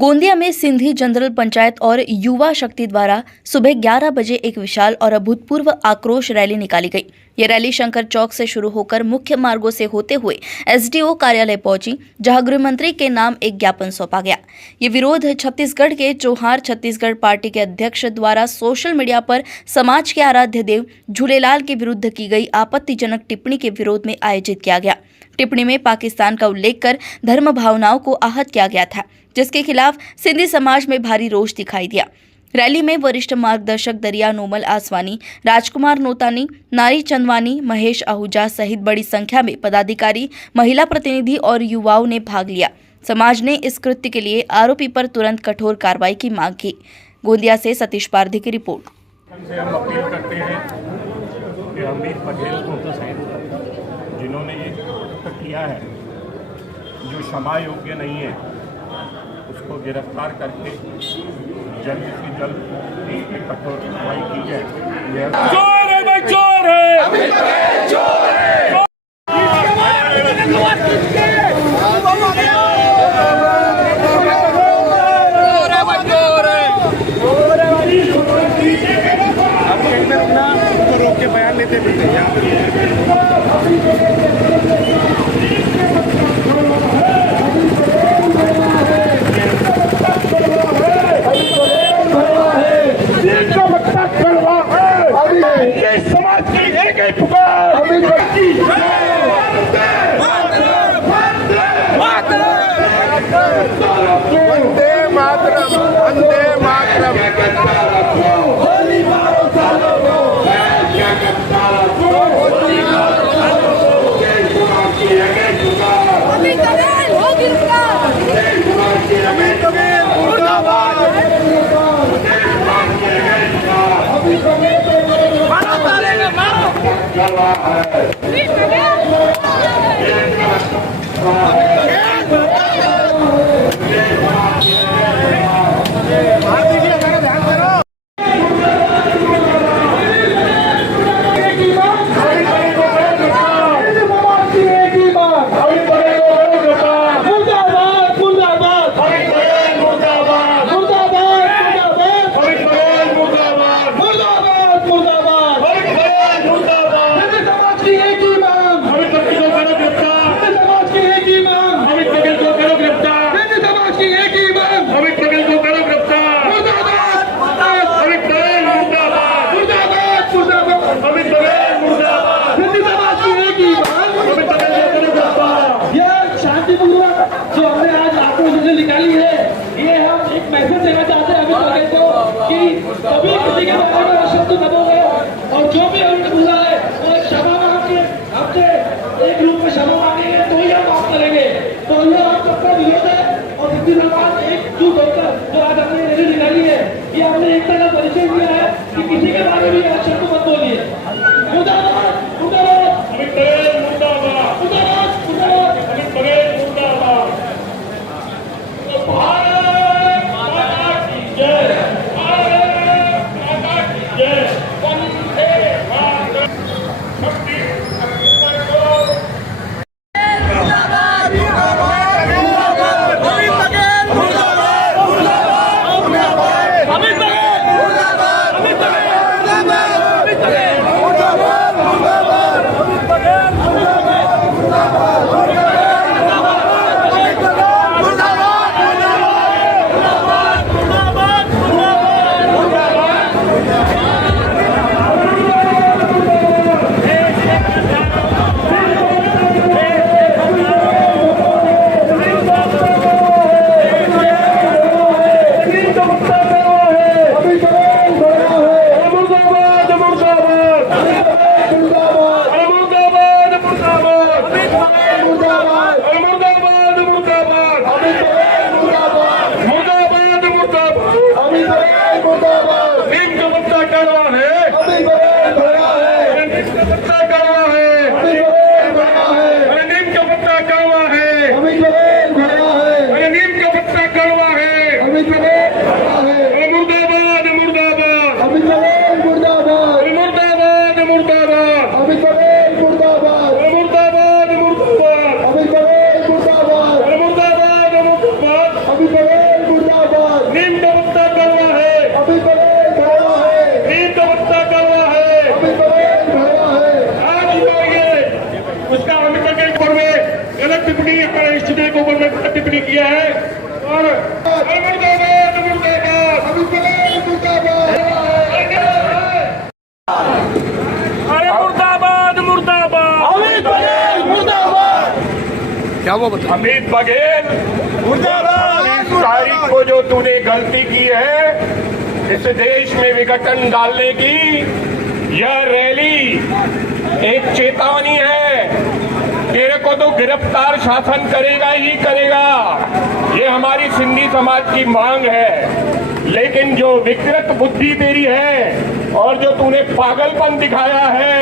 गोंदिया में सिंधी जनरल पंचायत और युवा शक्ति द्वारा सुबह 11 बजे एक विशाल और अभूतपूर्व आक्रोश रैली निकाली गई। ये रैली शंकर चौक से शुरू होकर मुख्य मार्गों से होते हुए एसडीओ कार्यालय पहुंची, जहां गृह मंत्री के नाम एक ज्ञापन सौंपा गया। ये विरोध छत्तीसगढ़ के चौहार छत्तीसगढ़ पार्टी के अध्यक्ष द्वारा सोशल मीडिया पर समाज के आराध्य देव झूलेलाल के विरुद्ध की गई आपत्तिजनक टिप्पणी के विरोध में आयोजित किया गया। टिप्पणी में पाकिस्तान का उल्लेख कर धर्म भावनाओं को आहत किया गया था, जिसके खिलाफ सिंधी समाज में भारी रोष दिखाई दिया। रैली में वरिष्ठ मार्गदर्शक दरिया नोमल आसवानी, राजकुमार नोतानी, नारी चंदवानी, महेश आहूजा सहित बड़ी संख्या में पदाधिकारी, महिला प्रतिनिधि और युवाओं ने भाग लिया। समाज ने इस कृत्य के लिए आरोपी पर तुरंत कठोर कार्रवाई की मांग की। गोंदिया से सतीश पारधी की रिपोर्ट। हम अपील करते हैं कि अमित पटेल को जिन्होंने ये किया है, जो क्षमा योग्य नहीं है, उसको गिरफ्तार करके जल्द से जल्द इस पे कठोर कार्रवाई की जाए। चोर है भाई, चोर है, चोर है। रोक के बयान लेते थे यहाँ पे। समाज की एक पुकार, वंदे मातरम, वंदे मातरम। जो हमने आज आक्रोश निकाली है, ये हम एक मैसेज देना चाहते हैं अमित पटेल को कि कभी किसी के बारे में शब्द न बोले और जो भी हमने बोला है वो क्षमा मांग के हमसे एक रूप में क्षमा मांगेंगे तो ही हम बात करेंगे। तो ये हम सबका विरोध है और सिद्धि समाज एकजुट होकर जो आज हमने रैली निकाली है, ये हमने एक तरह परिचय दिया है कि किसी के बारे में शब्द मत बोलिए। मुर्दाबाद, मुर्दाबाद, अमित पटेल मुर्दाबाद, मुर्दाबाद, मुर्दाबाद, अमित पटेल मुर्दाबाद। भारत माता की जय, भारत माता की जय, वंदे मातरम। अमित बघेल, 26 तारीख को जो तूने गलती की है इस देश में विघटन डालने की, यह रैली एक चेतावनी है। तेरे को तो गिरफ्तार शासन करेगा ही करेगा, ये हमारी सिंधी समाज की मांग है। लेकिन जो विकृत बुद्धि तेरी है और जो तूने पागलपन दिखाया है,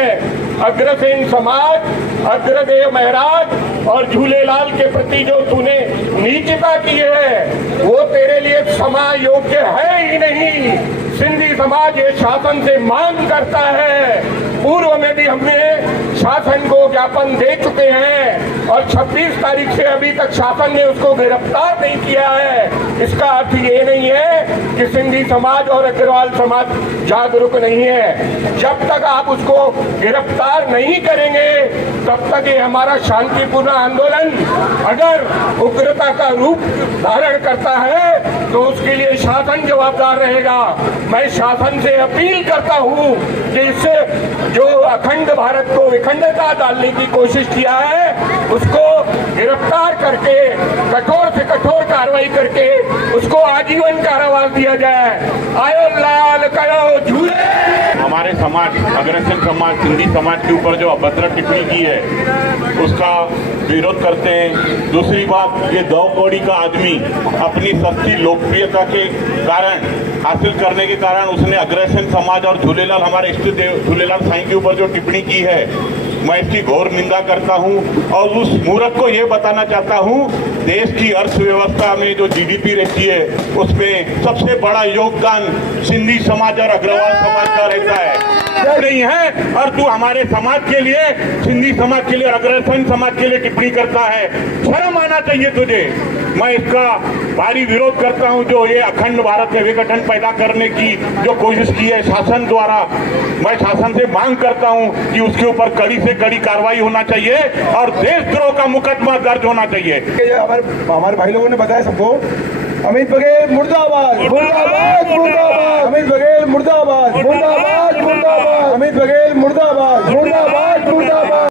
अग्रसेन समाज, अग्रदेव महाराज और झूलेलाल के प्रति जो तूने नीचता की है, वो तेरे लिए क्षमा योग्य है ही नहीं। सिंधी समाज ये शासन से मांग करता है। पूर्व में भी हमने शासन को ज्ञापन दे चुके हैं और 26 तारीख से अभी तक शासन ने उसको गिरफ्तार नहीं किया है। इसका अर्थ ये नहीं है कि सिंधी समाज और अग्रवाल समाज जागरूक नहीं है। जब तक आप उसको गिरफ्तार नहीं करेंगे तब तक ये हमारा शांतिपूर्ण आंदोलन अगर उग्रता का रूप धारण करता है तो उसके लिए शासन जवाबदार रहेगा। मैं शासन से अपील करता हूं कि इससे जो अखंड भारत को विखंडता डालने की कोशिश किया है उसको गिरफ्तार करके कठोर से कठोर कार्रवाई करके उसको आजीवन कारावास दिया जाए। आयो लाल कयो झूले। हमारे समाज, अग्रसेन समाज, सिंधी समाज के ऊपर जो अभद्र टिप्पणी की है उसका विरोध करते हैं। दूसरी बात, ये 2 कौड़ी का आदमी अपनी सस्ती लोकप्रियता के कारण हासिल करने के कारण उसने अग्रसेन समाज और झूलेलाल, हमारे इष्ट देव झूलेलाल साईं के ऊपर जो टिप्पणी की है, मैं इसकी घोर निंदा करता हूं और उस मूर्ख को ये बताना चाहता हूं, देश की अर्थव्यवस्था में जो जीडीपी रहती है उसमें सबसे बड़ा योगदान सिंधी समाज और अग्रवाल समाज का रहता है नहीं है। और तू हमारे समाज के लिए, सिंधी समाज के लिए, अग्रसेन समाज के लिए टिप्पणी करता है। शर्म आना चाहिए तुझे। मैं इसका भारी विरोध करता हूं जो ये अखंड भारत में विघटन पैदा करने की जो कोशिश की है शासन द्वारा। मैं शासन से मांग करता हूं कि उसके ऊपर कड़ी से कड़ी कार्रवाई होना चाहिए और देशद्रोह का मुकदमा दर्ज होना चाहिए। हमारे भाई लोगों ने बताया सबको, अमित बघेल मुर्दाबाद, मुर्दाबाद, मुर्दाबाद, अमित बघेल मुर्दाबाद, मुर्दाबाद, मुर्दाबाद, अमित बघेल मुर्दाबाद, मुर्दाबाद, मुर्दाबाद।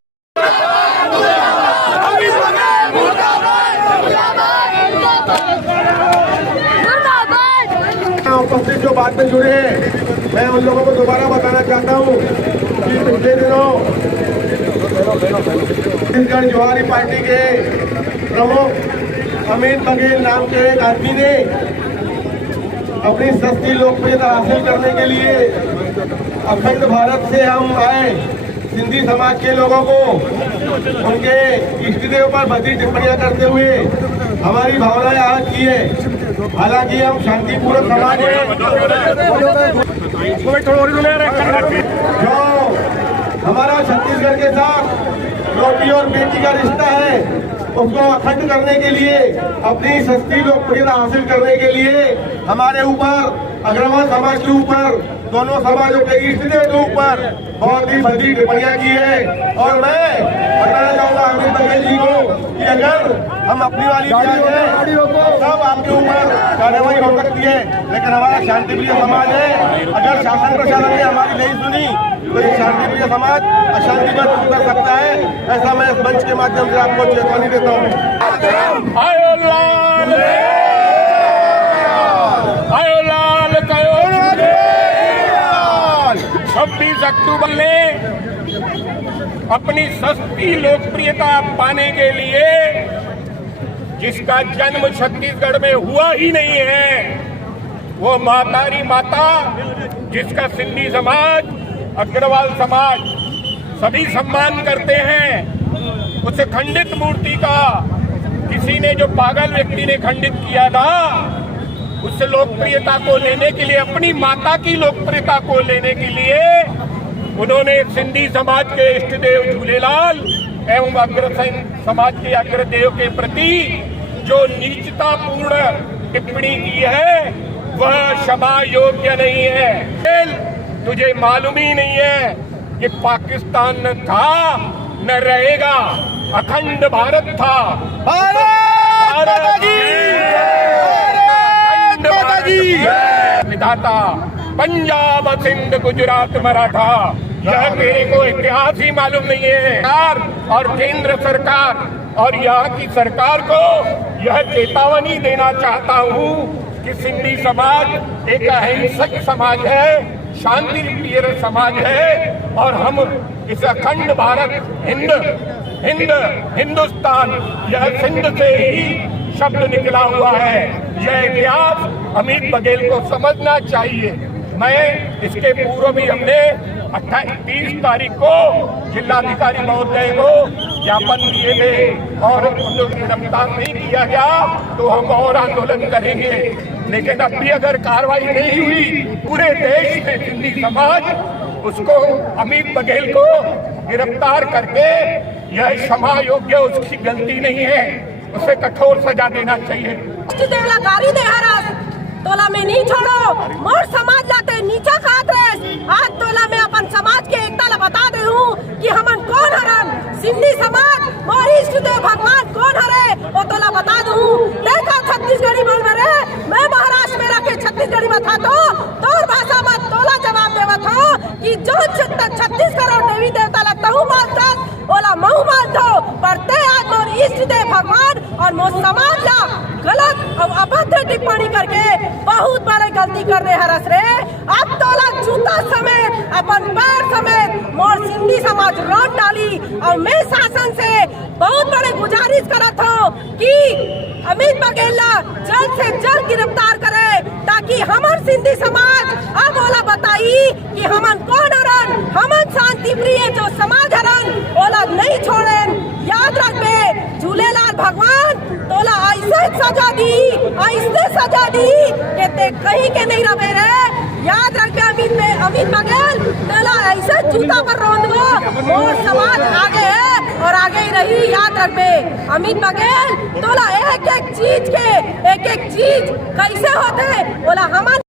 उपस्थित जो बात में जुड़े हैं, मैं उन लोगों को दोबारा बताना चाहता हूँ कि पिछले दिनों छत्तीसगढ़ जवारी पार्टी के प्रमुख अमित बघेल नाम के एक आदमी ने अपनी सस्ती लोकप्रियता हासिल करने के लिए अखंड भारत से हम आए सिंधी समाज के लोगों को उनके इष्टदेव पर भद्दी टिप्पणियां करते हुए हमारी भावनाएं आहत की है। हालांकि हम शांतिपूर्ण समाज है जो हमारा छत्तीसगढ़ के साथ रोटी और बेटी का रिश्ता है उसको अखंड करने के लिए, अपनी सस्ती लोकप्रियता हासिल करने के लिए हमारे ऊपर, अग्रवाल समाज के ऊपर, दोनों समाजों के इष्टदेव के ऊपर बहुत ही भद्दी टिप्पणियां की है। और मैं बताना चाहूंगा अमित बघेल जी को कि अगर हम अपनी वाली सब आपके ऊपर कार्रवाई हो सकती है, लेकिन हमारा शांतिप्रिय समाज है। अगर शासन प्रशासन ने हमारी नहीं सुनी तो ये शांतिप्रिय समाज अशांति पर उतर सकता है। ऐसा मैं इस मंच के माध्यम से आपको चेतावनी देता हूँ। आयो लाल, आयो लाल कयो। 26 अक्टूबर ने अपनी सस्ती लोकप्रियता पाने के लिए, जिसका जन्म छत्तीसगढ़ में हुआ ही नहीं है, वो मातारी माता जिसका सिंधी समाज, अग्रवाल समाज सभी सम्मान करते हैं, उस खंडित मूर्ति का किसी ने, जो पागल व्यक्ति ने खंडित किया था, उस लोकप्रियता को लेने के लिए, अपनी माता की लोकप्रियता को लेने के लिए उन्होंने सिंधी समाज के इष्टदेव झूलेलाल एवं अग्रसेन समाज के अग्रदेव के प्रति जो नीचतापूर्ण टिप्पणी की है वह क्षमा योग्य नहीं है। तुझे मालूम ही नहीं है कि पाकिस्तान न था न रहेगा, अखंड भारत था। विधाता पंजाब, सिंध, गुजरात, मराठा, यह तेरे को इतिहास ही मालूम नहीं है। और केंद्र सरकार और यहाँ की सरकार को यह चेतावनी देना चाहता हूँ कि सिंधी समाज एक अहिंसक समाज है, शांति प्रिय समाज है और हम इस अखंड भारत हिंदुस्तान यह सिंध से ही शब्द निकला हुआ है। यह इतिहास अमित बघेल को समझना चाहिए। मैं इसके पूर्व भी हमने 30 तारीख को जिलाधिकारी महोदय को ज्ञापन दिए थे और उनको गिरफ्तार नहीं किया गया तो हम और आंदोलन करेंगे। लेकिन अब भी अगर कार्रवाई नहीं हुई, पूरे देश में सिंधी समाज उसको अमित बघेल को गिरफ्तार करके यह क्षमा योग्य उसकी गलती नहीं है, उसे कठोर सजा देना चाहिए। तोला में नहीं छोड़ो, मोर समाज जाते नीचा खात रहे। आज तोला में अपन समाज के एकता ला बता दे हूँ कि हमन कौन हरन, सिंधी समाज मोर इष्ट देव भगवान कौन हरे वो तोला बता दूँ। देखा छत्तीसगढ़ी बोल रहे, मैं महाराष्ट्र में रखे छत्तीसगढ़ी में था तो तोर भाषा में तोला जवाब देवत हो कि जो 36 करोड़ देवी देवता लगता हूँ मानता ओला महू मानता हो, पर ते आज मोर इष्ट देव भगवान और मोर समाज ला गलत और अभद्र टिप्पणी करके बहुत बड़ी गलती कर रहे हरस रे। अब तोला जूता समेत अपन पैर समेत मोर सिंधी समाज रोड डाली और मैं शासन से बहुत बड़े गुजारिश करत हूँ कि अमित बघेल जल्द से जल्द गिरफ्तार करे ताकि हमार सिंधी समाज अब ओला बताई कि हमन कौन हरन, हमन शांति प्रिय जो समाज हरन ओला नहीं छोड़ेन। याद रखबे झूलेलाल भगवान तोला ऐसे सजा दी कि ते कहीं के नहीं रहे रे। याद रखबे अमित बघेल तोला ऐसे जूता पर रोंदबो, मोर समाज आगे है और आगे ही रही। याद रखबे अमित बघेल तोला एक एक चीज कैसे होते बोला हमारे